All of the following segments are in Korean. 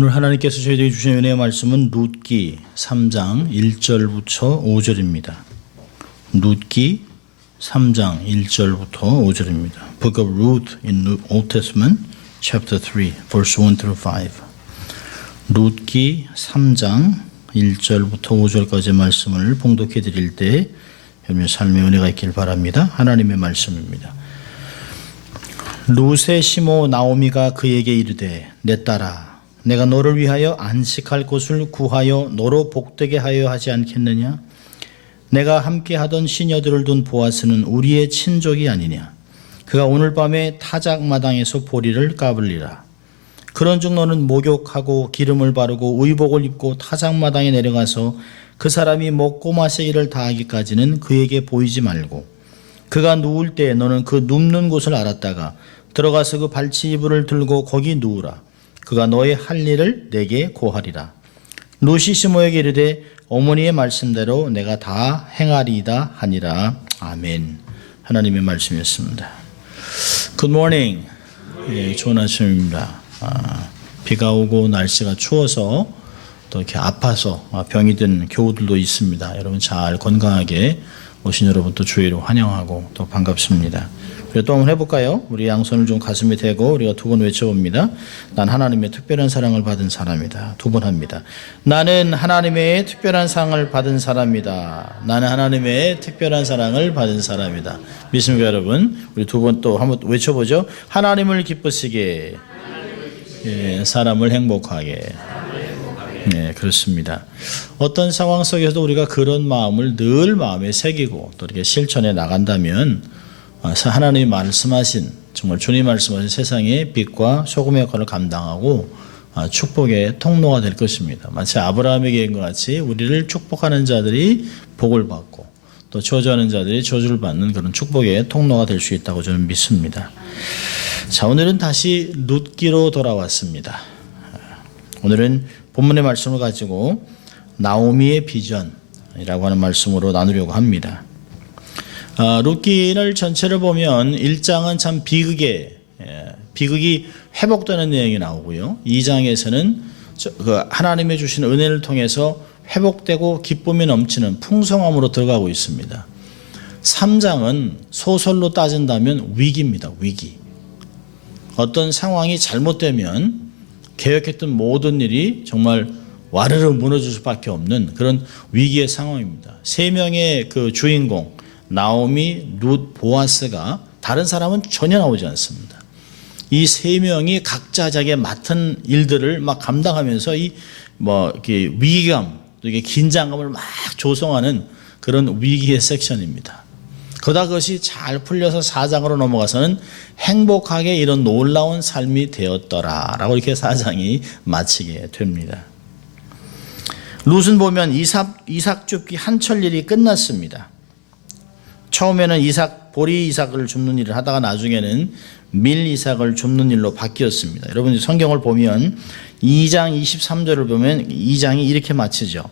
오늘 하나님께서 저희에게 주신 은혜의 말씀은 룻기 3장 1절부터 5절입니다. 룻기 3장 1절부터 5절입니다. Book of Ruth in the Old Testament, chapter 3, verse 1 through 5. 룻기 3장 1절부터 5절까지의 말씀을 봉독해 드릴 때 여러분의 삶의 은혜가 있길 바랍니다. 하나님의 말씀입니다. 룻의 시모 나오미가 그에게 이르되 내 딸아 내가 너를 위하여 안식할 곳을 구하여 너로 복되게 하여 하지 않겠느냐? 내가 함께 하던 시녀들을 둔 보아스는 우리의 친족이 아니냐? 그가 오늘 밤에 타작마당에서 보리를 까불리라. 그런즉 너는 목욕하고 기름을 바르고 의복을 입고 타작마당에 내려가서 그 사람이 먹고 마시기를 다하기까지는 그에게 보이지 말고 그가 누울 때 너는 그 눕는 곳을 알았다가 들어가서 그 발치 이불을 들고 거기 누우라. 그가 너의 할 일을 내게 고하리라. 룻이 시모에게 이르되 어머니의 말씀대로 내가 다 행하리이다 하니라. 아멘. 하나님의 말씀이었습니다. Good morning. 예, 좋은 아침입니다. 비가 오고 날씨가 추워서 또 이렇게 아파서 병이 든 교우들도 있습니다. 여러분 잘 건강하게 오신 여러분 또 주의로 환영하고 또 반갑습니다. 우리가 또 한번 해볼까요? 우리 양손을 좀 가슴에 대고 우리가 두 번 외쳐봅니다. 난 하나님의 특별한 사랑을 받은 사람이다. 두 번 합니다. 나는 하나님의 특별한 사랑을 받은 사람이다. 나는 하나님의 특별한 사랑을 받은 사람이다. 믿습니까 여러분? 우리 두 번 또 한번 외쳐보죠. 하나님을 기쁘시게, 예, 사람을 행복하게. 네, 그렇습니다. 어떤 상황 속에서도 우리가 그런 마음을 늘 마음에 새기고 또 이렇게 실천해 나간다면 하나님이 말씀하신, 정말 주님 말씀하신 세상의 빛과 소금의 역할을 감당하고 축복의 통로가 될 것입니다. 마치 아브라함에게 한 것 같이 우리를 축복하는 자들이 복을 받고 또 저주하는 자들이 저주를 받는 그런 축복의 통로가 될 수 있다고 저는 믿습니다. 자, 오늘은 다시 룻기로 돌아왔습니다. 오늘은 본문의 말씀을 가지고 나오미의 비전이라고 하는 말씀으로 나누려고 합니다. 룻기를 전체를 보면 1장은 참 비극이 회복되는 내용이 나오고요. 2장에서는 하나님의 주신 은혜를 통해서 회복되고 기쁨이 넘치는 풍성함으로 들어가고 있습니다. 3장은 소설로 따진다면 위기입니다. 위기. 어떤 상황이 잘못되면 계획했던 모든 일이 정말 와르르 무너질 수밖에 없는 그런 위기의 상황입니다. 세 명의 그 주인공 나오미, 룻, 보아스가 다른 사람은 전혀 나오지 않습니다. 이 세 명이 각자 자기의 맡은 일들을 막 감당하면서 이렇게 위기감, 또 이게 긴장감을 막 조성하는 그런 위기의 섹션입니다. 그러다 그것이 잘 풀려서 4장으로 넘어가서는 행복하게 이런 놀라운 삶이 되었더라라고 이렇게 4장이 마치게 됩니다. 룻은 보면 이삭 줍기 한철 일이 끝났습니다. 처음에는 보리 이삭을 줍는 일을 하다가 나중에는 밀 이삭을 줍는 일로 바뀌었습니다. 여러분 성경을 보면 2장 23절을 보면 2장이 이렇게 마치죠.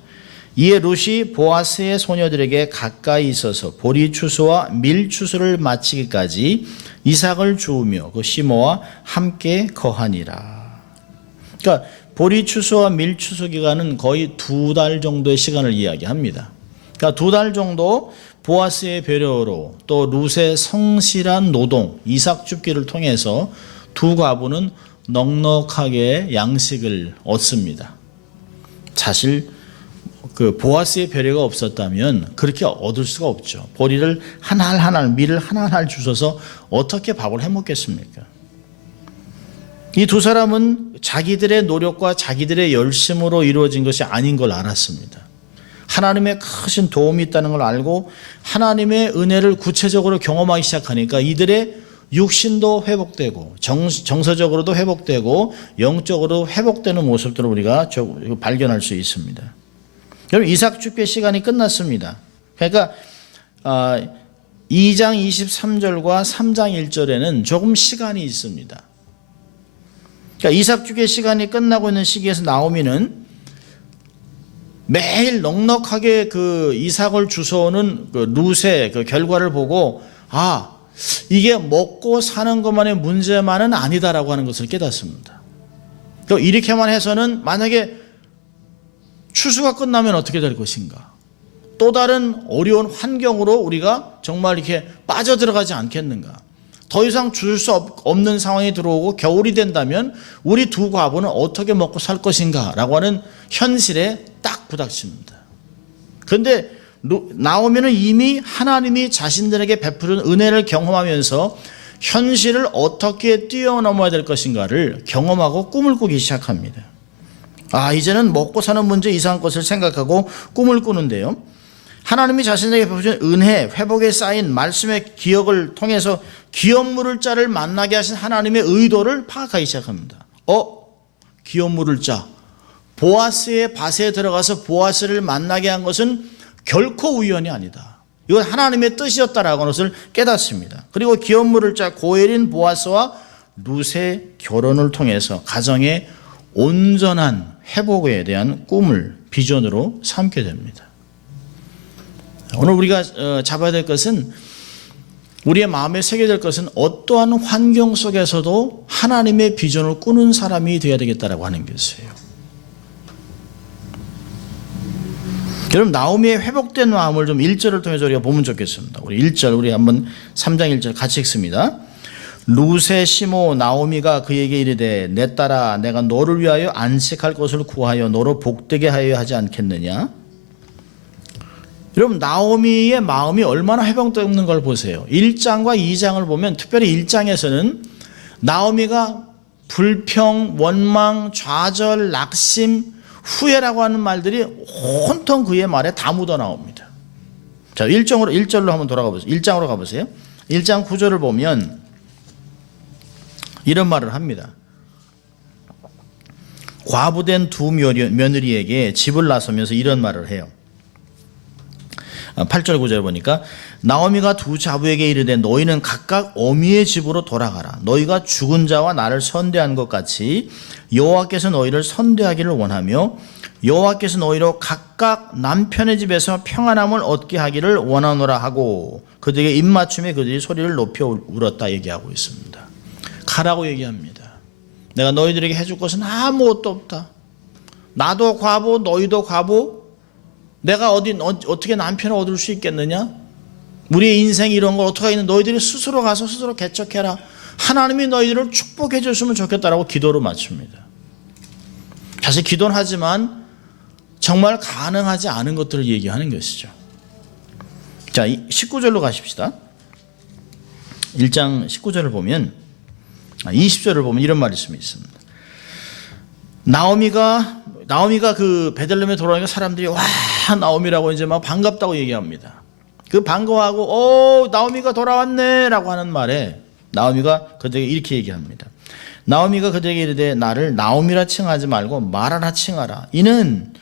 이에 룻이 보아스의 소녀들에게 가까이 있어서 보리 추수와 밀 추수를 마치기까지 이삭을 주우며 그 시모와 함께 거하니라. 그러니까 보리 추수와 밀 추수 기간은 거의 2달 정도의 시간을 이야기합니다. 그러니까 2달 정도 보아스의 배려로 또 룻의 성실한 노동, 이삭 줍기를 통해서 두 과부는 넉넉하게 양식을 얻습니다. 사실 그 보아스의 배려가 없었다면 그렇게 얻을 수가 없죠. 보리를 한 알, 밀을 한 알 주셔서 어떻게 밥을 해 먹겠습니까? 이 두 사람은 자기들의 노력과 자기들의 열심으로 이루어진 것이 아닌 걸 알았습니다. 하나님의 크신 도움이 있다는 걸 알고 하나님의 은혜를 구체적으로 경험하기 시작하니까 이들의 육신도 회복되고 정서적으로도 회복되고 영적으로 회복되는 모습들을 우리가 발견할 수 있습니다. 여러분 이삭 줍기 시간이 끝났습니다. 그러니까 2장 23절과 3장 1절에는 조금 시간이 있습니다. 그러니까 이삭 줍기 시간이 끝나고 있는 시기에서 나오미는 매일 넉넉하게 그 이삭을 주워오는 그 룻의 그 결과를 보고 이게 먹고 사는 것만의 문제만은 아니다라고 하는 것을 깨닫습니다. 이렇게만 해서는 만약에 추수가 끝나면 어떻게 될 것인가? 또 다른 어려운 환경으로 우리가 정말 이렇게 빠져들어가지 않겠는가? 더 이상 줄 수 없는 상황이 들어오고 겨울이 된다면 우리 두 과부는 어떻게 먹고 살 것인가? 라고 하는 현실에 딱 부닥칩니다. 그런데 나오미는 이미 하나님이 자신들에게 베푸는 은혜를 경험하면서 현실을 어떻게 뛰어넘어야 될 것인가를 경험하고 꿈을 꾸기 시작합니다. 이제는 먹고 사는 문제 이상한 것을 생각하고 꿈을 꾸는데요. 하나님이 자신에게 베푸신 은혜, 회복에 쌓인 말씀의 기억을 통해서 기업 물을 자를 만나게 하신 하나님의 의도를 파악하기 시작합니다. 기업 물을 자. 보아스의 밭에 들어가서 보아스를 만나게 한 것은 결코 우연이 아니다. 이건 하나님의 뜻이었다라는 것을 깨닫습니다. 그리고 기업 물을 자 고엘인 보아스와 룻의 결혼을 통해서 가정의 온전한 회복에 대한 꿈을 비전으로 삼게 됩니다. 오늘 우리가 잡아야 될 것은, 우리의 마음에 새겨질 것은 어떠한 환경 속에서도 하나님의 비전을 꾸는 사람이 되어야 되겠다라고 하는 것이에요. 여러분, 나오미의 회복된 마음을 좀 1절을 통해서 우리가 보면 좋겠습니다. 우리 1절, 우리 한번 3장 1절 같이 읽습니다. 룻의 시모 나오미가 그에게 이르되 내 딸아 내가 너를 위하여 안식할 것을 구하여 너로 복되게 하여 하지 않겠느냐. 여러분, 나오미의 마음이 얼마나 회복되는 걸 보세요. 1장과 2장을 보면, 특별히 1장에서는 나오미가 불평, 원망, 좌절, 낙심, 후회라고 하는 말들이 온통 그의 말에 다 묻어 나옵니다. 자, 1절로 한번 돌아가 보세요. 1장으로 가보세요. 1장 9절을 보면 이런 말을 합니다. 과부된 두 며느리에게 집을 나서면서 이런 말을 해요. 8절 9절 보니까 나오미가 두 자부에게 이르되 너희는 각각 어미의 집으로 돌아가라. 너희가 죽은 자와 나를 선대한 것 같이 여호와께서 너희를 선대하기를 원하며 여호와께서 너희로 각각 남편의 집에서 평안함을 얻게 하기를 원하노라 하고 그들에게 입맞춤에 그들이 소리를 높여 울었다 얘기하고 있습니다. 가라고 얘기합니다. 내가 너희들에게 해줄 것은 아무것도 없다. 나도 과부 너희도 과부. 내가 어떻게 남편을 얻을 수 있겠느냐? 우리의 인생이 이런 걸 어떻게 하겠느냐? 너희들이 스스로 가서 스스로 개척해라. 하나님이 너희들을 축복해 줬으면 좋겠다라고 기도로 맞춥니다. 사실 기도는 하지만 정말 가능하지 않은 것들을 얘기하는 것이죠. 자, 19절로 가십시다. 1장 19절을 보면 20절을 보면 이런 말이 있습니다. 나오미가 그 베들레헴에 돌아오니까 사람들이 와 나오미라고 이제 막 반갑다고 얘기합니다. 그 반가워하고 나오미가 돌아왔네라고 하는 말에 나오미가 그들에게 이렇게 얘기합니다. 나오미가 그들에게 이르되 나를 나오미라 칭하지 말고 마라라 칭하라. 이는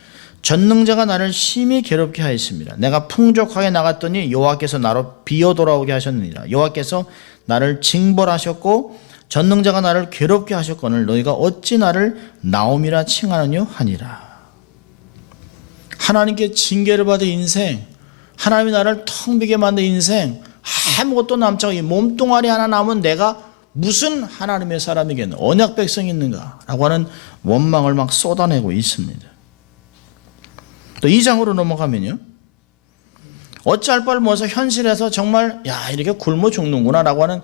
전능자가 나를 심히 괴롭게 하였습니다. 내가 풍족하게 나갔더니 여호와께서 나로 비어 돌아오게 하셨느니라. 여호와께서 나를 징벌하셨고 전능자가 나를 괴롭게 하셨거늘 너희가 어찌 나를 나오미라 칭하느냐 하니라. 하나님께 징계를 받은 인생, 하나님이 나를 텅 비게 만든 인생, 아무것도 남지 않고 이 몸뚱아리 하나 남은 내가 무슨 하나님의 사람이겠나, 언약 백성이 있는가 라고 하는 원망을 막 쏟아내고 있습니다. 또 2장으로 넘어가면요, 어찌할 바를 몰라서 현실에서 정말 이렇게 굶어 죽는구나 라고 하는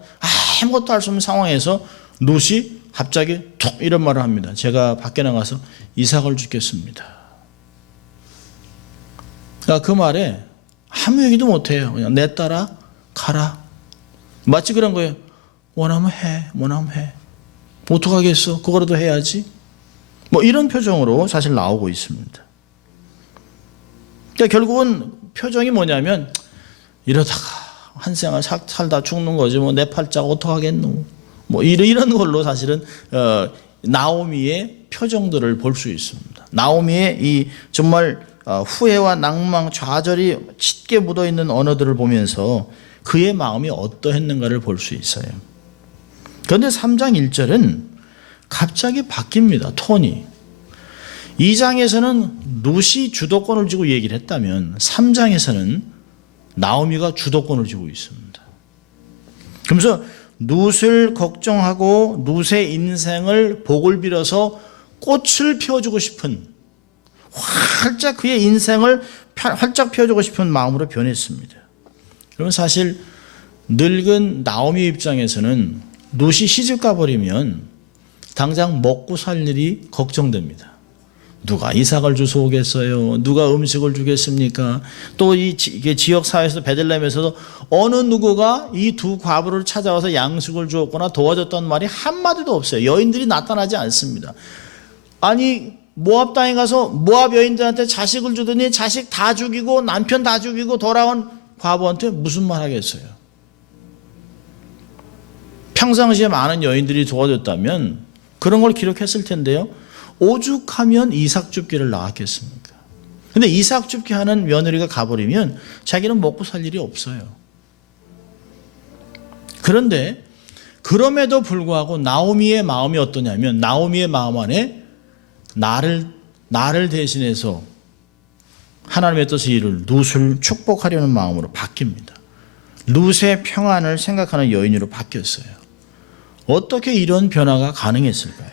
아무것도 할 수 없는 상황에서 룻이 갑자기 툭 이런 말을 합니다. 제가 밖에 나가서 이삭을 주겠습니다. 그러니까 그 말에 아무 얘기도 못해요. 그냥 내 딸아 가라. 마치 그런 거예요. 원하면 해. 원하면 해. 어떡하겠어. 그거라도 해야지. 뭐 이런 표정으로 사실 나오고 있습니다. 그러니까 결국은 표정이 뭐냐면 이러다가 한 생을 살다 죽는 거지 뭐 내 팔자가 어떡하겠노. 뭐 이런 걸로 사실은 나오미의 표정들을 볼 수 있습니다. 나오미의 이 정말 후회와 낭망, 좌절이 짙게 묻어있는 언어들을 보면서 그의 마음이 어떠했는가를 볼 수 있어요. 그런데 3장 1절은 갑자기 바뀝니다. 톤이. 2장에서는 룻이 주도권을 쥐고 얘기를 했다면 3장에서는 나오미가 주도권을 쥐고 있습니다. 그러면서 룻을 걱정하고 룻의 인생을 복을 빌어서 꽃을 피워주고 싶은, 활짝 그의 인생을 활짝 피워주고 싶은 마음으로 변했습니다. 그러면 사실 늙은 나오미 입장에서는 룻이 시집 가버리면 당장 먹고 살 일이 걱정됩니다. 누가 이삭을 주워 오겠어요? 누가 음식을 주겠습니까? 또 이 지역 사회에서 베들레헴에서도 어느 누구가 이 두 과부를 찾아와서 양식을 주었거나 도와줬다는 말이 한마디도 없어요. 여인들이 나타나지 않습니다. 아니 모압 땅에 가서 모압 여인들한테 자식을 주더니 자식 다 죽이고 남편 다 죽이고 돌아온 과부한테 무슨 말 하겠어요? 평상시에 많은 여인들이 도와줬다면 그런 걸 기록했을 텐데요. 오죽하면 이삭 줍기를 낳았겠습니까? 근데 이삭 줍기 하는 며느리가 가버리면 자기는 먹고 살 일이 없어요. 그런데 그럼에도 불구하고 나오미의 마음이 어떠냐면 나오미의 마음 안에 나를 대신해서 하나님의 뜻을 이룰 룻을 축복하려는 마음으로 바뀝니다. 룻의 평안을 생각하는 여인으로 바뀌었어요. 어떻게 이런 변화가 가능했을까요?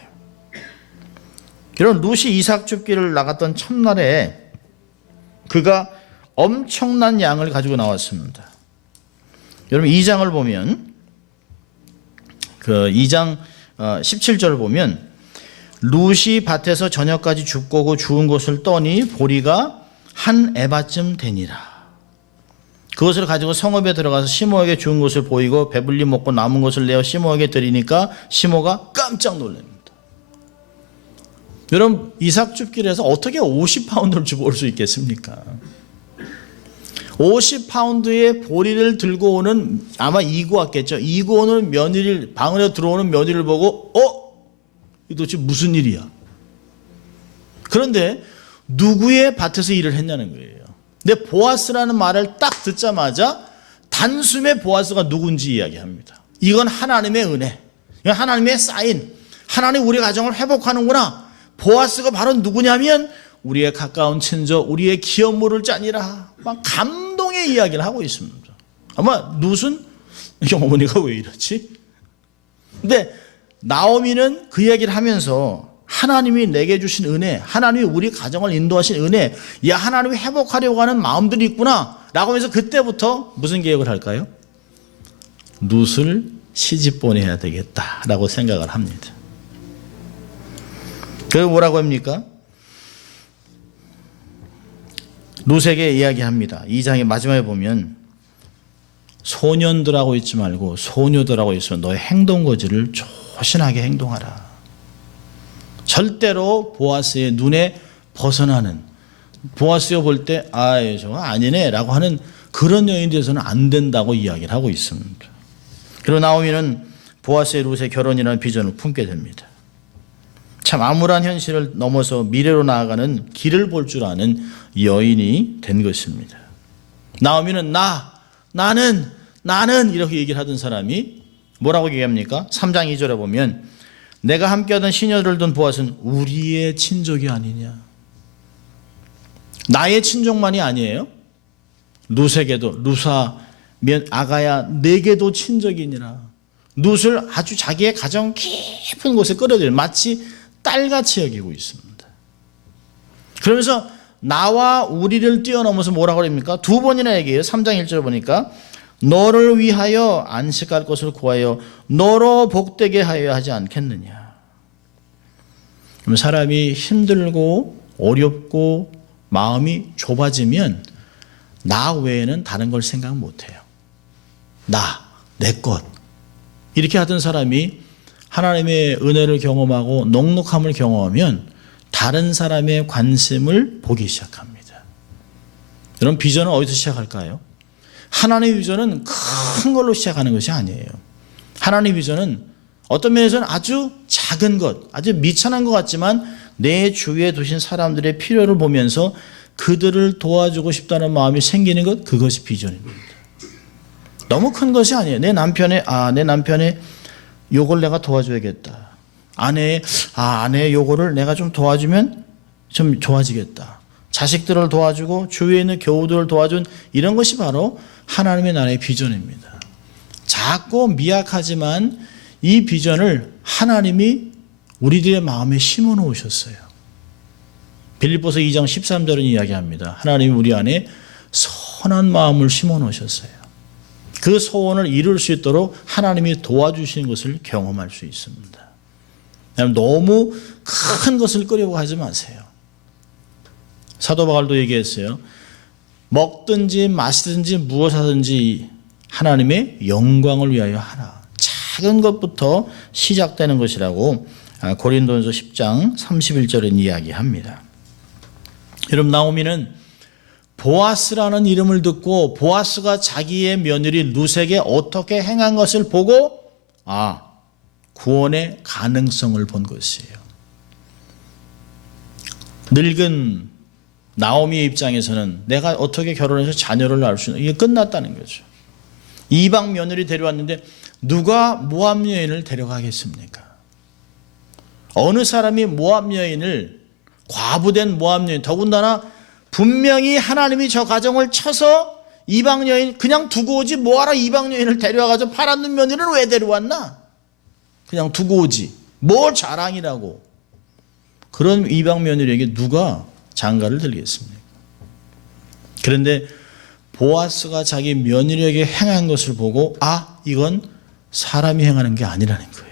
이런 룻이 이삭 줍기를 나갔던 첫날에 그가 엄청난 양을 가지고 나왔습니다. 여러분 2장을 보면 그 2장 17절을 보면 룻이 밭에서 저녁까지 줍고 주운 것을 떠니 보리가 한 에바쯤 되니라. 그것을 가지고 성읍에 들어가서 시므에게 주운 것을 보이고 배불리 먹고 남은 것을 내어 시므에게 드리니까 시므가 깜짝 놀랍니다. 여러분 이삭 줍기를 해서 어떻게 50파운드를 주고 올 수 있겠습니까? 50파운드의 보리를 들고 오는 아마 이구 왔겠죠. 이구 오는 며느리 방 안에 들어오는 며느리를 보고 이 도대체 무슨 일이야? 그런데 누구의 밭에서 일을 했냐는 거예요. 근데 보아스라는 말을 딱 듣자마자 단숨에 보아스가 누군지 이야기합니다. 이건 하나님의 은혜, 이건 하나님의 사인, 하나님 우리 가정을 회복하는구나. 보아스가 바로 누구냐면 우리의 가까운 친족, 우리의 기업물을 짜니라. 막 감동의 이야기를 하고 있습니다. 아마 룻은 이 어머니가 왜 이러지? 근데 나오미는 그 얘기를 하면서 하나님이 내게 주신 은혜, 하나님이 우리 가정을 인도하신 은혜, 야 하나님이 회복하려고 하는 마음들이 있구나 라고 하면서 그때부터 무슨 계획을 할까요? 룻을 시집 보내야 되겠다라고 생각을 합니다. 그리고 뭐라고 합니까? 룻에게 이야기합니다. 2장의 마지막에 보면 소년들하고 있지 말고 소녀들하고 있어 너의 행동거지를 조신하게 행동하라. 절대로 보아스의 눈에 벗어나는, 보아스가 볼 때 저거 아니네 라고 하는 그런 여인들에서는 안 된다고 이야기를 하고 있습니다. 그리고 나오미는 보아스의 룻의 결혼이라는 비전을 품게 됩니다. 참 암울한 현실을 넘어서 미래로 나아가는 길을 볼 줄 아는 여인이 된 것입니다. 나오미는 나는 이렇게 얘기를 하던 사람이 뭐라고 얘기합니까? 3장 2절에 보면 내가 함께하던 시녀들을 둔 보아스는 우리의 친족이 아니냐. 나의 친족만이 아니에요. 룻에게도 룻아 아가야 내게도 친족이니라. 룻을 아주 자기의 가정 깊은 곳에 끌어들여 마치 딸같이 여기고 있습니다. 그러면서 나와 우리를 뛰어넘어서 뭐라고 합니까? 두 번이나 얘기해요. 3장 1절 보니까 너를 위하여 안식할 것을 구하여 너로 복되게 하여야 하지 않겠느냐. 그럼 사람이 힘들고 어렵고 마음이 좁아지면 나 외에는 다른 걸 생각 못해요. 내 것. 이렇게 하던 사람이 하나님의 은혜를 경험하고 넉넉함을 경험하면 다른 사람의 관심을 보기 시작합니다. 여러분 비전은 어디서 시작할까요? 하나님의 비전은 큰 걸로 시작하는 것이 아니에요. 하나님의 비전은 어떤 면에서는 아주 작은 것, 아주 미천한 것 같지만 내 주위에 두신 사람들의 필요를 보면서 그들을 도와주고 싶다는 마음이 생기는 것, 그것이 비전입니다. 너무 큰 것이 아니에요. 내 남편의 요걸 내가 도와줘야겠다. 아내의 요거를 내가 좀 도와주면 좀 좋아지겠다. 자식들을 도와주고 주위에 있는 교우들을 도와준 이런 것이 바로 하나님의 나라의 비전입니다. 작고 미약하지만 이 비전을 하나님이 우리들의 마음에 심어 놓으셨어요. 빌립보서 2장 13절은 이야기합니다. 하나님이 우리 안에 선한 마음을 심어 놓으셨어요. 그 소원을 이룰 수 있도록 하나님이 도와주시는 것을 경험할 수 있습니다. 너무 큰 것을 끌려고 하지 마세요. 사도 바울도 얘기했어요. 먹든지 마시든지 무엇하든지 하나님의 영광을 위하여 하라. 작은 것부터 시작되는 것이라고 고린도전서 10장 31절에 이야기합니다. 여러분, 나오미는 보아스라는 이름을 듣고 보아스가 자기의 며느리 룻에게 어떻게 행한 것을 보고 구원의 가능성을 본 것이에요. 늙은 나오미의 입장에서는 내가 어떻게 결혼해서 자녀를 낳을 수 있는, 이게 끝났다는 거죠. 이방 며느리 데려왔는데 누가 모압 여인을 데려가겠습니까? 어느 사람이 모압 여인을, 과부된 모압 여인, 더군다나 분명히 하나님이 저 가정을 쳐서 이방 여인 그냥 두고 오지, 뭐하러 이방 여인을 데려와가지고 팔았는 며느리를 왜 데려왔나? 그냥 두고 오지, 뭘 자랑이라고. 그런 이방 며느리에게 누가 장가를 들겠습니까? 그런데 보아스가 자기 며느리에게 행한 것을 보고 이건 사람이 행하는 게 아니라는 거예요.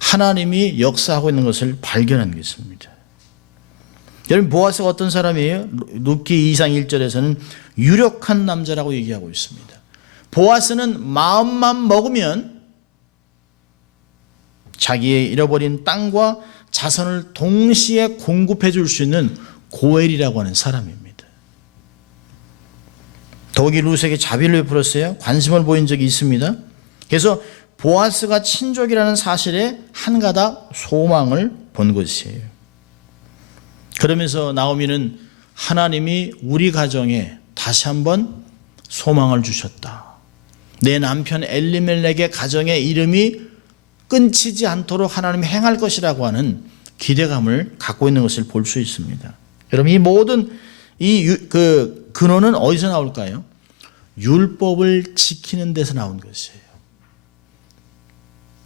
하나님이 역사하고 있는 것을 발견한 것입니다. 여러분, 보아스가 어떤 사람이에요? 룻기 2장 1절에서는 유력한 남자라고 얘기하고 있습니다. 보아스는 마음만 먹으면 자기의 잃어버린 땅과 자선을 동시에 공급해 줄 수 있는 고엘이라고 하는 사람입니다. 더욱이 룻에게 자비를 베풀었어요. 관심을 보인 적이 있습니다. 그래서 보아스가 친족이라는 사실에 한 가닥 소망을 본 것이에요. 그러면서 나오미는 하나님이 우리 가정에 다시 한번 소망을 주셨다. 내 남편 엘리멜렉의 가정의 이름이 끊치지 않도록 하나님이 행할 것이라고 하는 기대감을 갖고 있는 것을 볼 수 있습니다. 여러분, 이 모든 근원은 어디서 나올까요? 율법을 지키는 데서 나온 것이에요.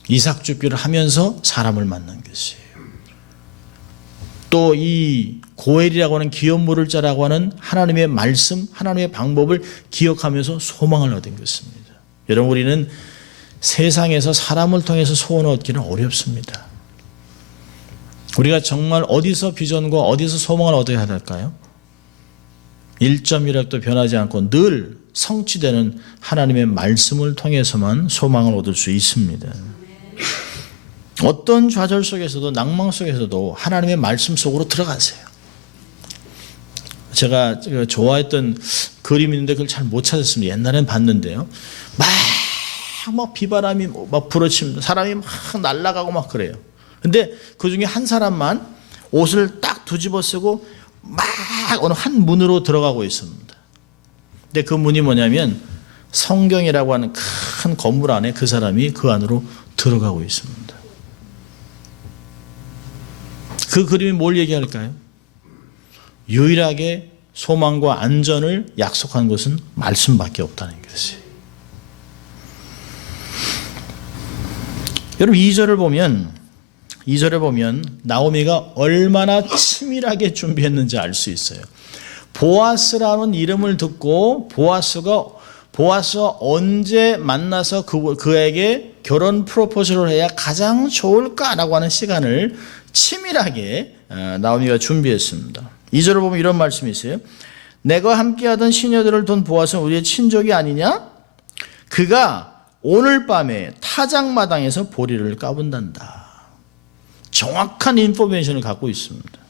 이삭 죽기를 하면서 사람을 만난 것이에요. 또 이 고엘이라고 하는 기업 모를 자라고 하는 하나님의 말씀, 하나님의 방법을 기억하면서 소망을 얻은 것입니다. 여러분, 우리는 세상에서 사람을 통해서 소원을 얻기는 어렵습니다. 우리가 정말 어디서 비전과 어디서 소망을 얻어야 할까요? 1.1획도 변하지 않고 늘 성취되는 하나님의 말씀을 통해서만 소망을 얻을 수 있습니다. 어떤 좌절 속에서도, 낭망 속에서도 하나님의 말씀 속으로 들어가세요. 제가 좋아했던 그림이 있는데 그걸 잘 못 찾았습니다. 옛날엔 봤는데요. 막 비바람이 막 불어치면 사람이 막 날아가고 막 그래요. 근데 그 중에 한 사람만 옷을 딱 뒤집어 쓰고 막 어느 한 문으로 들어가고 있습니다. 근데 그 문이 뭐냐면 성경이라고 하는 큰 건물 안에 그 사람이 그 안으로 들어가고 있습니다. 그 그림이 뭘 얘기할까요? 유일하게 소망과 안전을 약속한 것은 말씀밖에 없다는 것이에요. 여러분, 2절을 보면 나오미가 얼마나 치밀하게 준비했는지 알 수 있어요. 보아스라는 이름을 듣고 보아스가 언제 만나서 그에게 결혼 프로포즈를 해야 가장 좋을까라고 하는 시간을 치밀하게 나오미가 준비했습니다. 2절을 보면 이런 말씀이 있어요. 내가 함께하던 시녀들을 둔 보아스는 우리의 친족이 아니냐? 그가 오늘 밤에 타작마당에서 보리를 까분단다. 정확한 인포메이션을 갖고 있습니다.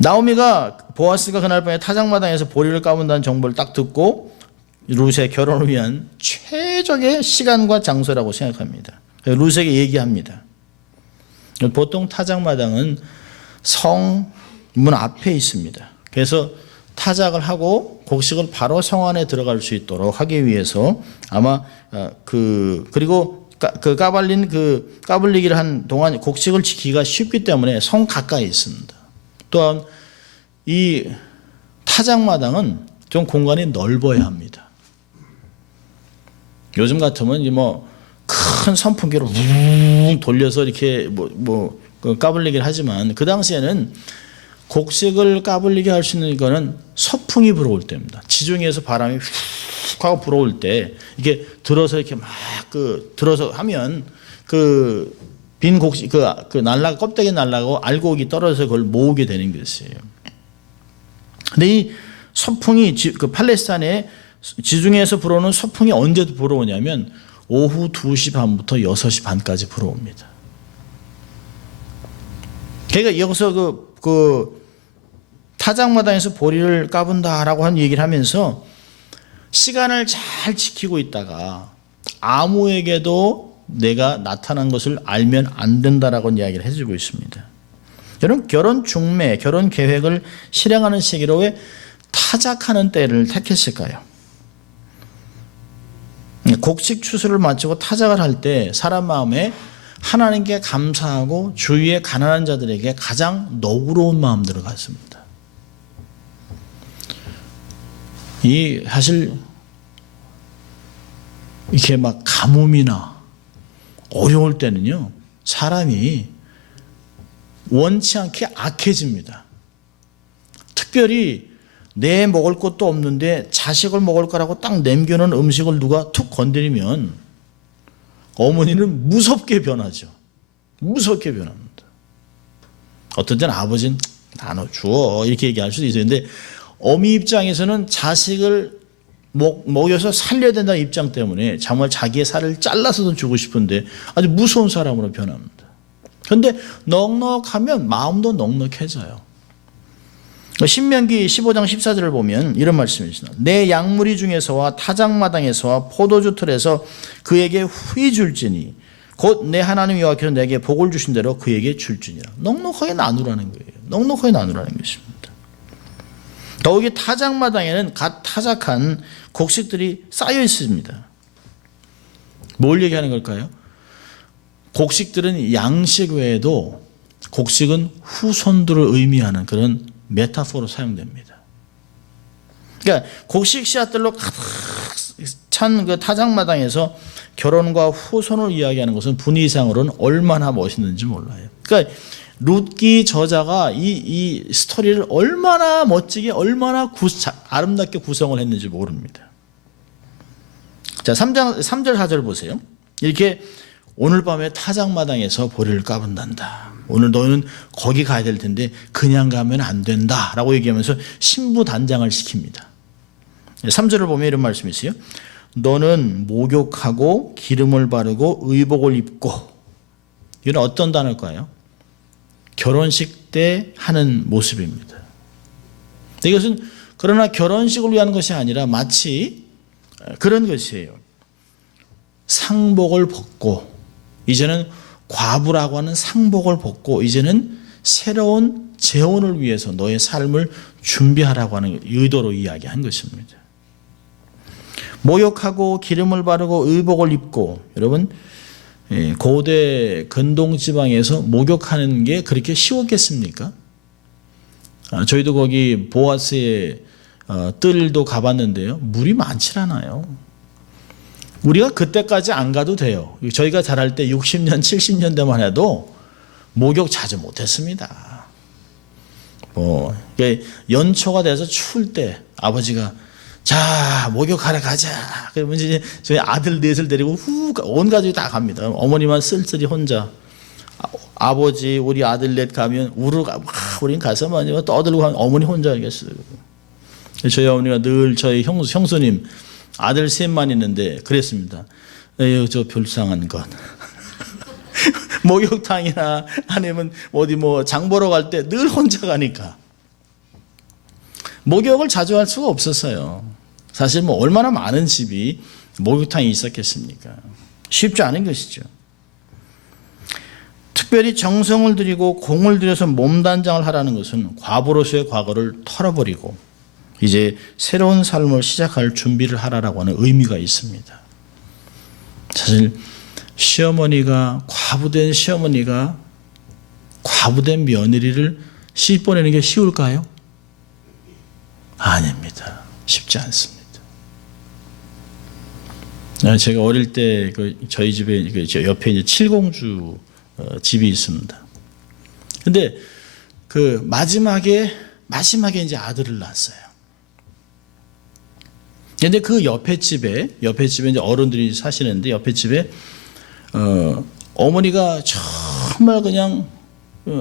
나오미가 보아스가 그날 밤에 타작마당에서 보리를 까분다는 정보를 딱 듣고 룻의 결혼을 위한 최적의 시간과 장소라고 생각합니다. 룻에게 얘기합니다. 보통 타작마당은 성 문 앞에 있습니다. 그래서 타작을 하고 곡식을 바로 성 안에 들어갈 수 있도록 하기 위해서 아마 그리고 까불리기를 한 동안 곡식을 지키기가 쉽기 때문에 성 가까이 있습니다. 또한 이 타작마당은 좀 공간이 넓어야 합니다. 요즘 같으면 큰 선풍기로 웅 돌려서 이렇게 까불리기를 하지만 그 당시에는 곡식을 까불리게 할 수 있는 거는 서풍이 불어올 때입니다. 지중해에서 바람이 훅 하고 불어올 때 이게 들어서 이렇게 막 들어서 하면 빈 곡식 날라 껍데기 날라가고 알곡이 떨어져서 그걸 모으게 되는 것이에요. 근데 이 서풍이 팔레스타인의 지중해에서 불어오는 서풍이 언제 불어오냐면 오후 2시 반부터 6시 반까지 불어옵니다. 그러니까 여기서 타작마당에서 보리를 까분다라고 한 얘기를 하면서 시간을 잘 지키고 있다가 아무에게도 내가 나타난 것을 알면 안 된다라고 이야기를 해주고 있습니다. 여러분 결혼 중매, 결혼 계획을 실행하는 시기로 왜 타작하는 때를 택했을까요? 곡식 추수를 마치고 타작을 할 때 사람 마음에 하나님께 감사하고 주위의 가난한 자들에게 가장 너그러운 마음들을 갖습니다. 사실 이렇게 막 가뭄이나 어려울 때는요 사람이 원치 않게 악해집니다. 특별히 내 먹을 것도 없는데 자식을 먹을 거라고 딱 남겨놓은 음식을 누가 툭 건드리면 어머니는 무섭게 변하죠. 무섭게 변합니다. 어떤 때는 아버지는 나눠주어 이렇게 얘기할 수도 있어요. 근데 어미 입장에서는 자식을 먹여서 살려야 된다는 입장 때문에 정말 자기의 살을 잘라서도 주고 싶은데 아주 무서운 사람으로 변합니다. 그런데 넉넉하면 마음도 넉넉해져요. 신명기 15장 14절을 보면 이런 말씀이 있습니다. 내 양무리 중에서와 타작마당에서와 포도주 틀에서 그에게 후히 줄지니 곧 내 하나님 여호와께서 내게 복을 주신 대로 그에게 줄지니라. 넉넉하게 나누라는 거예요. 넉넉하게 나누라는 것입니다. 더욱이 타작마당에는 갓 타작한 곡식들이 쌓여 있습니다. 뭘 얘기하는 걸까요? 곡식들은 양식 외에도 곡식은 후손들을 의미하는 그런 메타포로 사용됩니다. 그러니까 곡식 씨앗들로 가득 찬 그 타작마당에서 결혼과 후손을 이야기하는 것은 분위상으로는 얼마나 멋있는지 몰라요. 그러니까 룻기 저자가 이 스토리를 얼마나 멋지게 얼마나 아름답게 구성을 했는지 모릅니다. 자, 3절 4절 보세요. 이렇게 오늘 밤에 타작마당에서 보리를 까분단다. 오늘 너희는 거기 가야 될 텐데 그냥 가면 안 된다라고 얘기하면서 신부단장을 시킵니다. 3절을 보면 이런 말씀이 있어요. 너는 목욕하고 기름을 바르고 의복을 입고. 이건 어떤 단어일까요? 결혼식 때 하는 모습입니다. 이것은 그러나 결혼식을 위한 것이 아니라 마치 그런 것이에요. 상복을 벗고 이제는 과부라고 하는 상복을 벗고 이제는 새로운 재혼을 위해서 너의 삶을 준비하라고 하는 의도로 이야기한 것입니다. 목욕하고 기름을 바르고 의복을 입고. 여러분 고대 근동 지방에서 목욕하는 게 그렇게 쉬웠겠습니까? 저희도 거기 보아스의 뜰도 가봤는데요. 물이 많지 않아요. 우리가 그때까지 안 가도 돼요. 저희가 자랄 때 60년, 70년대만 해도 목욕 자주 못했습니다. 연초가 돼서 추울 때 아버지가 자 목욕하러 가자. 그러면 이제 저희 아들 넷을 데리고 온 가족이 다 갑니다. 어머니만 쓸쓸히 혼자. 아버지 우리 아들 넷 가면 우린 가서 떠들고 하면 어머니 혼자 알겠어요. 저희 어머니가 늘 저희 형수님 아들 셋만 있는데 그랬습니다. 에휴 저 불쌍한 것. 목욕탕이나 아니면 어디 장 보러 갈 때 늘 혼자 가니까 목욕을 자주 할 수가 없었어요. 사실 얼마나 많은 집이 목욕탕이 있었겠습니까? 쉽지 않은 것이죠. 특별히 정성을 들이고 공을 들여서 몸단장을 하라는 것은 과부로서의 과거를 털어버리고 이제 새로운 삶을 시작할 준비를 하라고 하는 의미가 있습니다. 사실 과부된 시어머니가 과부된 며느리를 시집 보내는 게 쉬울까요? 아닙니다. 쉽지 않습니다. 제가 어릴 때 저희 집에 저 옆에 이제 칠공주 집이 있습니다. 근데 마지막에 이제 아들을 낳았어요. 근데 그 옆에 집에 이제 어른들이 사시는데 옆에 집에 어머니가 정말 그냥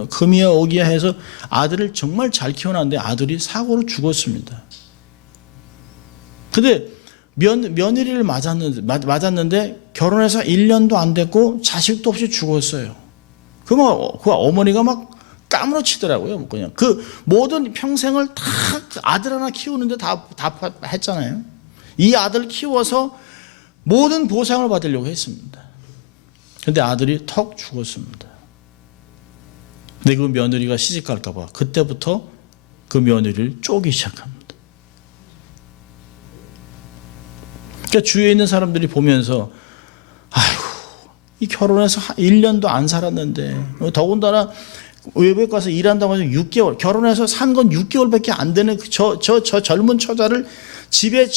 금이야 오기야 해서 아들을 정말 잘 키워놨는데 아들이 사고로 죽었습니다. 근데 며느리를 맞았는데 결혼해서 1년도 안 됐고 자식도 없이 죽었어요. 그 어머니가 막 까무러치더라고요. 그냥 그 모든 평생을 다 아들 하나 키우는데 다 했잖아요. 이 아들 키워서 모든 보상을 받으려고 했습니다. 근데 아들이 턱 죽었습니다. 근데 그 며느리가 시집 갈까 봐 그때부터 그 며느리를 쪼기 시작합니다. 그러니까 주위에 있는 사람들이 보면서 아이고 이 결혼해서 1년도 안 살았는데 더군다나 외부에 가서 일한다고 해서 6개월 결혼해서 산 건 6개월밖에 안 되는 저 젊은 처자를 집에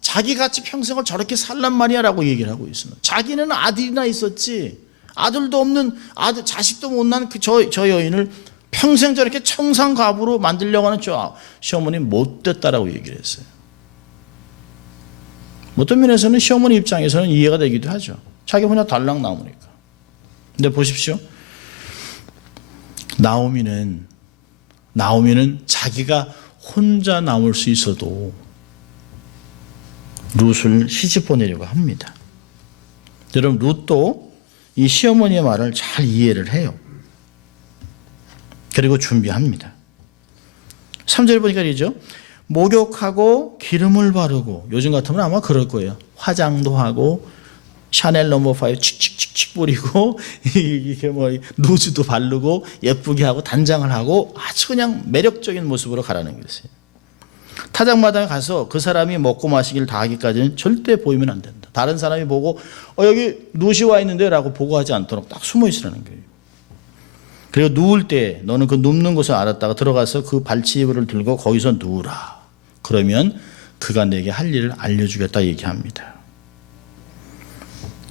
자기같이 평생을 저렇게 살란 말이야 라고 얘기를 하고 있습니다. 자기는 아들이나 있었지 아들도 없는 아들 자식도 못 난 저 여인을 평생 저렇게 청산가부로 만들려고 하는 저 시어머니 못됐다라고 얘기를 했어요. 어떤 면에서는 시어머니 입장에서는 이해가 되기도 하죠. 자기 혼자 달랑 나오니까. 근데 보십시오. 나오미는 자기가 혼자 나올 수 있어도 룻을 시집 보내려고 합니다. 여러분 룻도 이 시어머니의 말을 잘 이해를 해요. 그리고 준비합니다. 3절 보니까 이죠. 목욕하고 기름을 바르고 요즘 같으면 아마 그럴 거예요. 화장도 하고 샤넬 넘버5 칙칙칙칙 뿌리고 이게 루즈도 바르고 예쁘게 하고 단장을 하고 아주 그냥 매력적인 모습으로 가라는 것이에요. 타작마당에 가서 그 사람이 먹고 마시기를 다 하기까지는 절대 보이면 안 된다. 다른 사람이 보고 여기 룻이 와 있는데 라고 보고하지 않도록 딱 숨어 있으라는 거예요. 그리고 누울 때 너는 그 눕는 곳을 알았다가 들어가서 그 발치이불을 들고 거기서 누우라. 그러면 그가 내게 할 일을 알려주겠다 얘기합니다.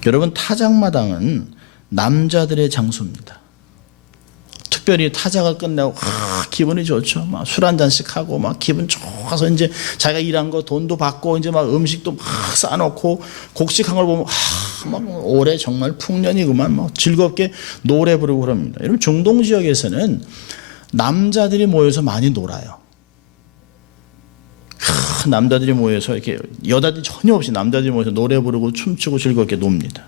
여러분 타작마당은 남자들의 장소입니다. 특별히 타작을 끝내고 기분이 좋죠. 막 술 한 잔씩 하고 막 기분 좋아서 이제 자기가 일한 거 돈도 받고 이제 막 음식도 막 싸놓고 곡식한 걸 보면 막 올해 정말 풍년이구만 막 즐겁게 노래 부르고 그럽니다. 여러분 중동 지역에서는 남자들이 모여서 많이 놀아요. 남자들이 모여서 이렇게 여자들이 전혀 없이 남자들이 모여서 노래 부르고 춤추고 즐겁게 놉니다.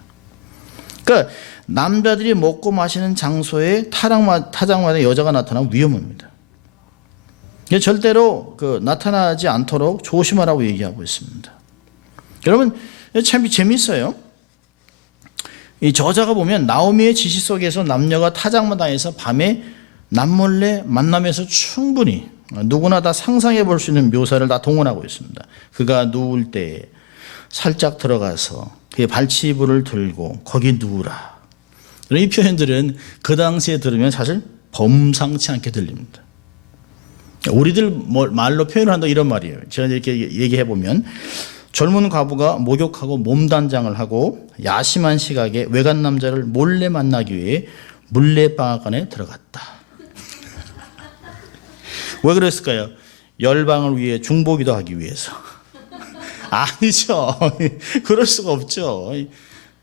그러니까 남자들이 먹고 마시는 장소에 타작마당에 여자가 나타나면 위험합니다. 절대로 나타나지 않도록 조심하라고 얘기하고 있습니다. 여러분 참 재밌어요. 이 저자가 보면 나오미의 지시 속에서 남녀가 타작마당에서 밤에 남몰래 만나면서 충분히 누구나 다 상상해 볼 수 있는 묘사를 다 동원하고 있습니다. 그가 누울 때 살짝 들어가서 그의 발치이불을 들고 거기 누우라. 이 표현들은 그 당시에 들으면 사실 범상치 않게 들립니다. 우리들 말로 표현을 한다 이런 말이에요. 제가 이렇게 얘기해 보면 젊은 과부가 목욕하고 몸단장을 하고 야심한 시각에 외간 남자를 몰래 만나기 위해 물레방앗간에 들어갔다. 왜 그랬을까요? 열방을 위해 중보기도 하기 위해서. 아니죠. 그럴 수가 없죠.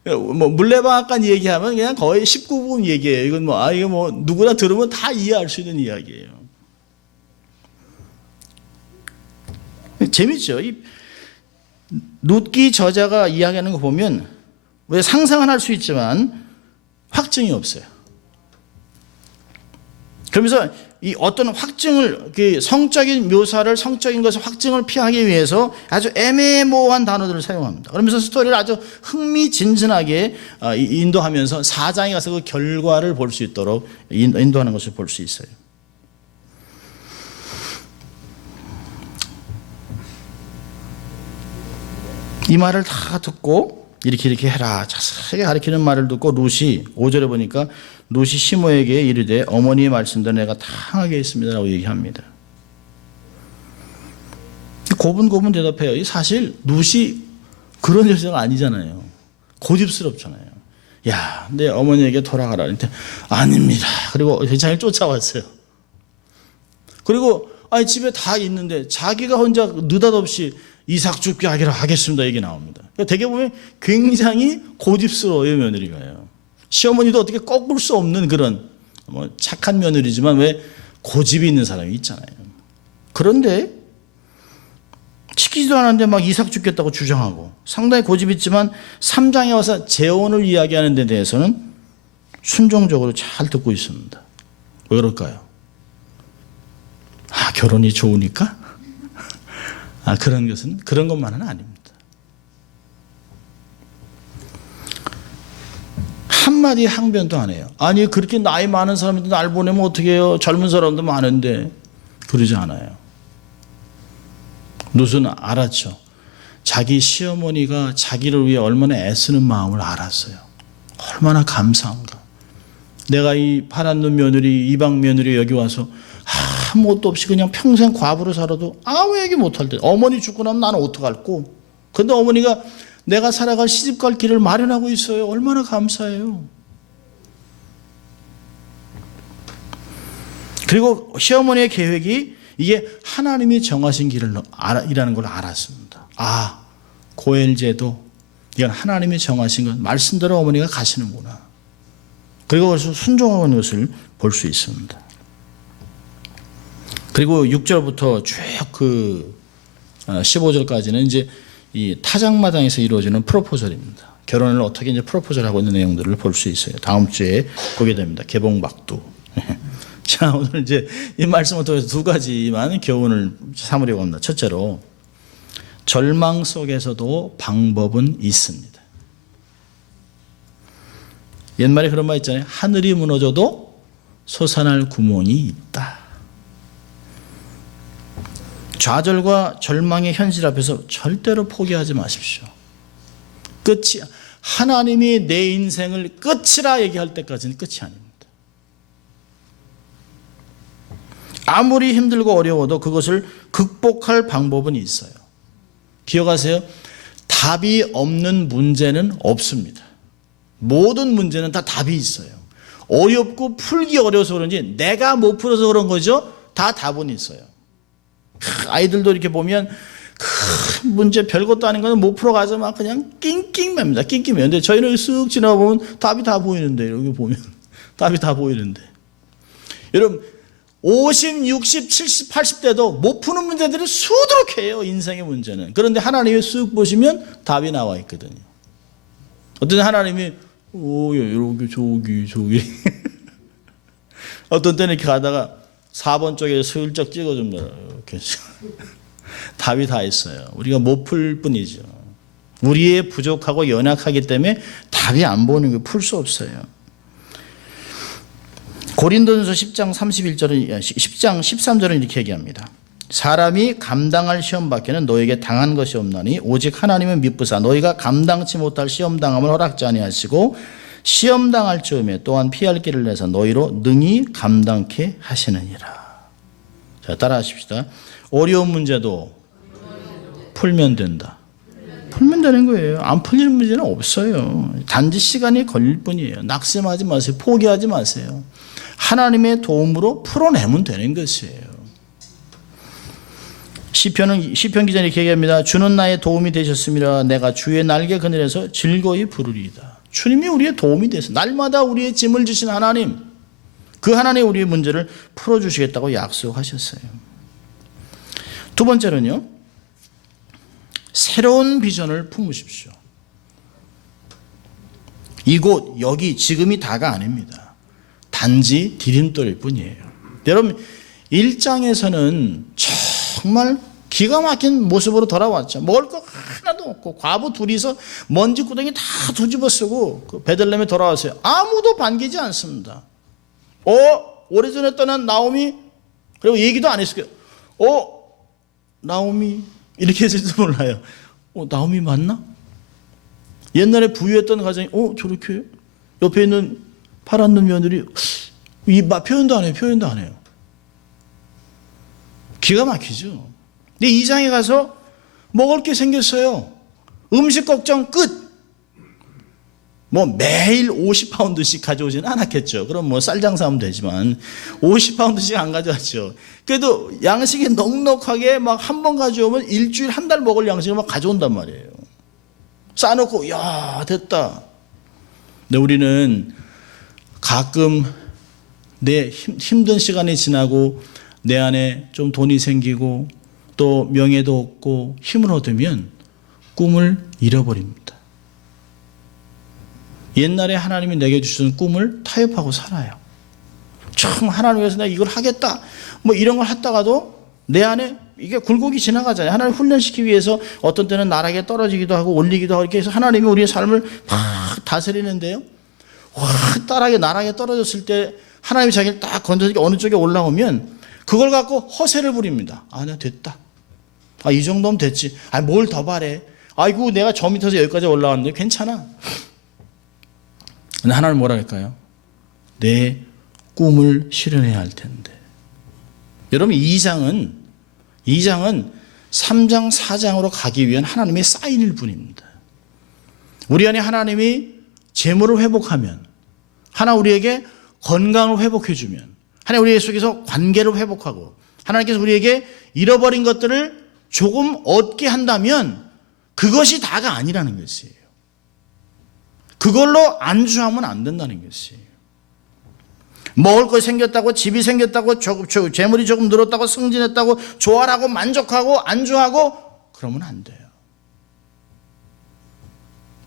물레방앗간 얘기하면 그냥 거의 19금 얘기예요. 이건 이거 누구나 들으면 다 이해할 수 있는 이야기예요. 재밌죠. 이 룻기 저자가 이야기하는 거 보면 왜 상상은 할 수 있지만 확증이 없어요. 그러면서 이 어떤 확증을 성적인 묘사를 성적인 것을 확증을 피하기 위해서 아주 애매모호한 단어들을 사용합니다. 그러면서 스토리를 아주 흥미진진하게 인도하면서 4장에 가서 그 결과를 볼 수 있도록 인도하는 것을 볼 수 있어요. 이 말을 다 듣고 이렇게 해라 자세하게 가르치는 말을 듣고 룻이 5절에 보니까 룻이 시모에게 이르되 어머니의 말씀대로 내가 다 행하게 했습니다 라고 얘기합니다. 고분고분 대답해요. 사실 룻이 그런 여자가 아니잖아요. 고집스럽잖아요. 야, 내 어머니에게 돌아가라. 그랬더니 아닙니다. 그리고 회장을 쫓아왔어요. 그리고 아니 집에 다 있는데 자기가 혼자 느닷없이 이삭 죽게 하겠습니다. 얘기 나옵니다. 그러니까 되게 보면 굉장히 고집스러워요, 며느리가요. 시어머니도 어떻게 꺾을 수 없는 그런 뭐 착한 며느리지만 왜 고집이 있는 사람이 있잖아요. 그런데 시키지도 않았는데 막 이삭 죽겠다고 주장하고 상당히 고집이 있지만 3장에 와서 재혼을 이야기하는 데 대해서는 순종적으로 잘 듣고 있습니다. 왜 그럴까요? 아, 결혼이 좋으니까? 아, 그런 것만은 아닙니다. 한마디 항변도 안 해요. 아니, 그렇게 나이 많은 사람인데 날 보내면 어떻게 해요? 젊은 사람도 많은데. 그러지 않아요. 룻은 알았죠. 자기 시어머니가 자기를 위해 얼마나 애쓰는 마음을 알았어요. 얼마나 감사한가. 내가 이 파란 눈 며느리, 이방 며느리 여기 와서 아무것도 없이 그냥 평생 과부로 살아도 아무 얘기 못할 때 어머니 죽고 나면 나는 어떡할꼬. 근데 어머니가 내가 살아갈 시집갈 길을 마련하고 있어요. 얼마나 감사해요. 그리고 시어머니의 계획이 이게 하나님이 정하신 길이라는 걸 알았습니다. 아, 고엘제도 이건 하나님이 정하신 것, 말씀대로 어머니가 가시는구나. 그리고 그래서 순종하는 것을 볼 수 있습니다. 그리고 6절부터 쭉 15절까지는 이제 이 타작마당에서 이루어지는 프로포절입니다. 결혼을 어떻게 이제 프로포절하고 있는 내용들을 볼 수 있어요. 다음 주에 보게 됩니다. 개봉박두. 자, 오늘 이제 이 말씀을 통해서 두 가지만 교훈을 삼으려고 합니다. 첫째로, 절망 속에서도 방법은 있습니다. 옛말에 그런 말 있잖아요. 하늘이 무너져도 솟아날 구멍이 있다. 좌절과 절망의 현실 앞에서 절대로 포기하지 마십시오. 끝이, 하나님이 내 인생을 끝이라 얘기할 때까지는 끝이 아닙니다. 아무리 힘들고 어려워도 그것을 극복할 방법은 있어요. 기억하세요. 답이 없는 문제는 없습니다. 모든 문제는 다 답이 있어요. 어렵고 풀기 어려워서 그런지 내가 못 풀어서 그런 거죠. 다 답은 있어요. 아이들도 이렇게 보면 큰 문제 별것도 아닌 거는 못 풀어가서 막 그냥 낑낑맵니다. 낑낑매요. 근데 저희는 쓱 지나보면 답이 다 보이는데, 여기 보면 답이 다 보이는데. 여러분 50, 60, 70, 80대도 못 푸는 문제들을 수두룩해요. 인생의 문제는. 그런데 하나님이 쓱 보시면 답이 나와 있거든요. 어떤 하나님이 이렇게 저기 어떤 때는 이렇게 가다가 4번 쪽에 슬쩍 찍어줍니다. 이렇게 답이 다 있어요. 우리가 못 풀 뿐이죠. 우리의 부족하고 연약하기 때문에 답이 안 보이는 거 풀 수 없어요. 고린도전서 10장 13절은 이렇게 얘기합니다. 사람이 감당할 시험 밖에는 너에게 당한 것이 없나니 오직 하나님은 미쁘사 너희가 감당치 못할 시험 당함을 허락지 아니하시고 시험 당할 즈음에 또한 피할 길을 내서 너희로 능히 감당케 하시느니라. 자, 따라하십시다. 어려운 문제도 풀면 된다. 풀면 되는 거예요. 안 풀릴 문제는 없어요. 단지 시간이 걸릴 뿐이에요. 낙심하지 마세요. 포기하지 마세요. 하나님의 도움으로 풀어내면 되는 것이에요. 시편 기자는 이렇게 얘기합니다. 주는 나의 도움이 되셨습니다. 내가 주의 날개 그늘에서 즐거이 부르리이다. 주님이 우리의 도움이 되서 날마다 우리의 짐을 지신 하나님, 그 하나님이 우리의 문제를 풀어주시겠다고 약속하셨어요. 두 번째는요, 새로운 비전을 품으십시오. 이곳, 여기, 지금이 다가 아닙니다. 단지 디딤돌일 뿐이에요. 여러분 1장에서는 정말 기가 막힌 모습으로 돌아왔죠. 먹을 거 하나도 없고 과부 둘이서 먼지 구덩이 다 뒤집어 쓰고 그 베들레헴에 돌아왔어요. 아무도 반기지 않습니다. 오래전에 떠난 나오미, 그리고 얘기도 안 했어요. 나오미 이렇게 했을지도 몰라요. 나오미 맞나? 옛날에 부유했던 가정이 저렇게 옆에 있는 파란 눈 며느리 표현도 안 해요. 기가 막히죠. 근데 2장에 가서 먹을 게 생겼어요. 음식 걱정 끝. 뭐 매일 50파운드씩 가져오지는 않았겠죠. 그럼 뭐 쌀 장사하면 되지만 50파운드씩 안 가져왔죠. 그래도 양식이 넉넉하게 막 한 번 가져오면 일주일 한 달 먹을 양식을 막 가져온단 말이에요. 싸놓고 야 됐다. 근데 우리는 가끔 내 힘든 시간이 지나고 내 안에 좀 돈이 생기고 또 명예도 얻고 힘을 얻으면 꿈을 잃어버립니다. 옛날에 하나님이 내게 주신 꿈을 타협하고 살아요. 참 하나님 위해서 내가 이걸 하겠다 뭐 이런 걸 했다가도 내 안에 이게 굴곡이 지나가잖아요. 하나님 훈련시키기 위해서 어떤 때는 나락에 떨어지기도 하고 올리기도 하고 이렇게 해서 하나님이 우리의 삶을 막 다스리는데요. 확 나락에 떨어졌을 때 하나님이 자기를 딱 건져서 어느 쪽에 올라오면 그걸 갖고 허세를 부립니다. 아 내가 됐다. 아 이 정도면 됐지. 아 뭘 더 바래. 아이고 내가 저 밑에서 여기까지 올라왔는데 괜찮아. 근데 하나님 뭐라 할까요? 내 꿈을 실현해야 할 텐데. 여러분 2장은 3장 4장으로 가기 위한 하나님의 사인일 뿐입니다. 우리 안에 하나님이 재물을 회복하면 하나 우리에게 건강을 회복해 주면 하나님 우리 속에서 관계를 회복하고 하나님께서 우리에게 잃어버린 것들을 조금 얻게 한다면 그것이 다가 아니라는 것이에요. 그걸로 안주하면 안 된다는 것이에요. 먹을 것이 생겼다고 집이 생겼다고 재물이 조금 늘었다고 승진했다고 좋아라고 만족하고 안주하고 그러면 안 돼요.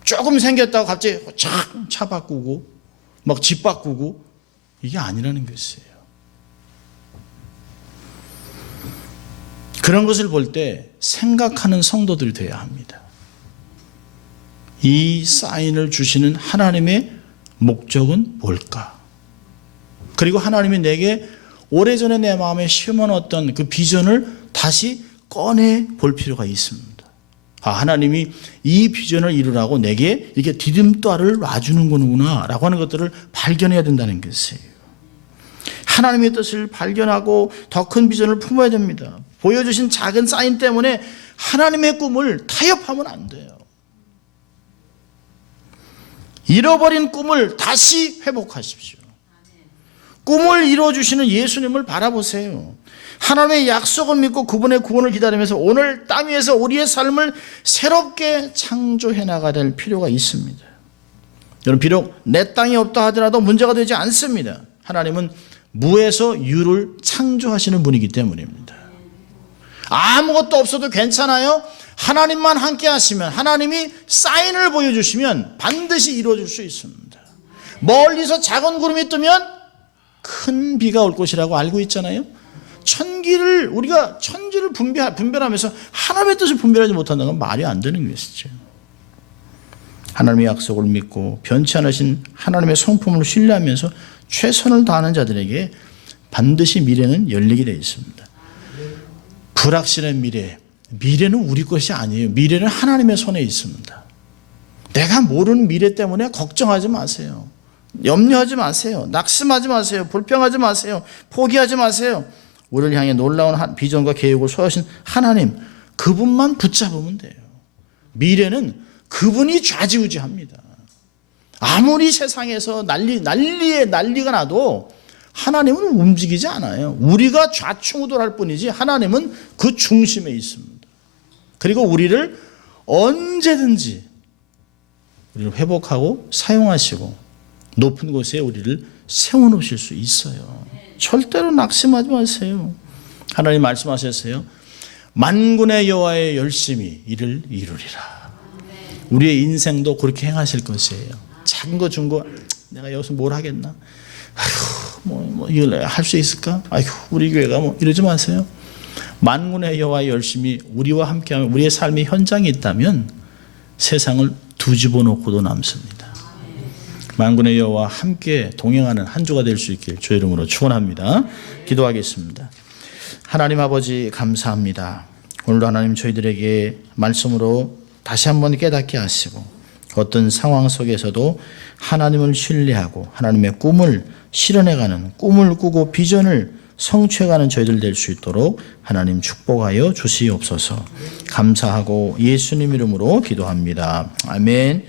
조금 생겼다고 갑자기 차 바꾸고 막 집 바꾸고 이게 아니라는 것이에요. 그런 것을 볼 때 생각하는 성도들이 되어야 합니다. 이 사인을 주시는 하나님의 목적은 뭘까? 그리고 하나님이 내게 오래전에 내 마음에 심어놓았던 그 비전을 다시 꺼내 볼 필요가 있습니다. 아, 하나님이 이 비전을 이루라고 내게 이렇게 디딤돌을 놔주는 거구나 라고 하는 것들을 발견해야 된다는 것이에요. 하나님의 뜻을 발견하고 더 큰 비전을 품어야 됩니다. 보여주신 작은 사인 때문에 하나님의 꿈을 타협하면 안 돼요. 잃어버린 꿈을 다시 회복하십시오. 꿈을 이루어주시는 예수님을 바라보세요. 하나님의 약속을 믿고 그분의 구원을 기다리면서 오늘 땅 위에서 우리의 삶을 새롭게 창조해 나가야 될 필요가 있습니다. 여러분 비록 내 땅이 없다 하더라도 문제가 되지 않습니다. 하나님은 무에서 유를 창조하시는 분이기 때문입니다. 아무것도 없어도 괜찮아요. 하나님만 함께 하시면 하나님이 사인을 보여주시면 반드시 이루어질 수 있습니다. 멀리서 작은 구름이 뜨면 큰 비가 올 것이라고 알고 있잖아요. 우리가 천지를 분별하면서 하나님의 뜻을 분별하지 못한다는 건 말이 안 되는 것이죠. 하나님의 약속을 믿고 변치 않으신 하나님의 성품을 신뢰하면서 최선을 다하는 자들에게 반드시 미래는 열리게 되어 있습니다. 불확실한 미래는 우리 것이 아니에요. 미래는 하나님의 손에 있습니다. 내가 모르는 미래 때문에 걱정하지 마세요. 염려하지 마세요. 낙심하지 마세요. 불평하지 마세요. 포기하지 마세요. 우리를 향해 놀라운 비전과 계획을 소유하신 하나님, 그분만 붙잡으면 돼요. 미래는 그분이 좌지우지합니다. 아무리 세상에서 난리가 나도 하나님은 움직이지 않아요. 우리가 좌충우돌할 뿐이지 하나님은 그 중심에 있습니다. 그리고 우리를 언제든지 우리를 회복하고 사용하시고 높은 곳에 우리를 세워놓으실 수 있어요. 절대로 낙심하지 마세요. 하나님 말씀하셨어요. 만군의 여호와의 열심히 이를 이루리라. 우리의 인생도 그렇게 행하실 것이에요. 작은 거 준 거 내가 여기서 뭘 하겠나? 아휴 이걸 할 수 있을까? 아휴 우리 교회가 이러지 마세요. 만군의 여호와의 열심히 우리와 함께하면 우리의 삶의 현장이 있다면 세상을 뒤집어 놓고도 남습니다. 만군의 여호와 함께 동행하는 한 주가 될 수 있길 주의 이름으로 축원합니다. 기도하겠습니다. 하나님 아버지 감사합니다. 오늘도 하나님 저희들에게 말씀으로 다시 한번 깨닫게 하시고 어떤 상황 속에서도 하나님을 신뢰하고 하나님의 꿈을 실현해가는 꿈을 꾸고 비전을 성취해가는 저희들 될 수 있도록 하나님 축복하여 주시옵소서. 감사하고 예수님 이름으로 기도합니다. 아멘.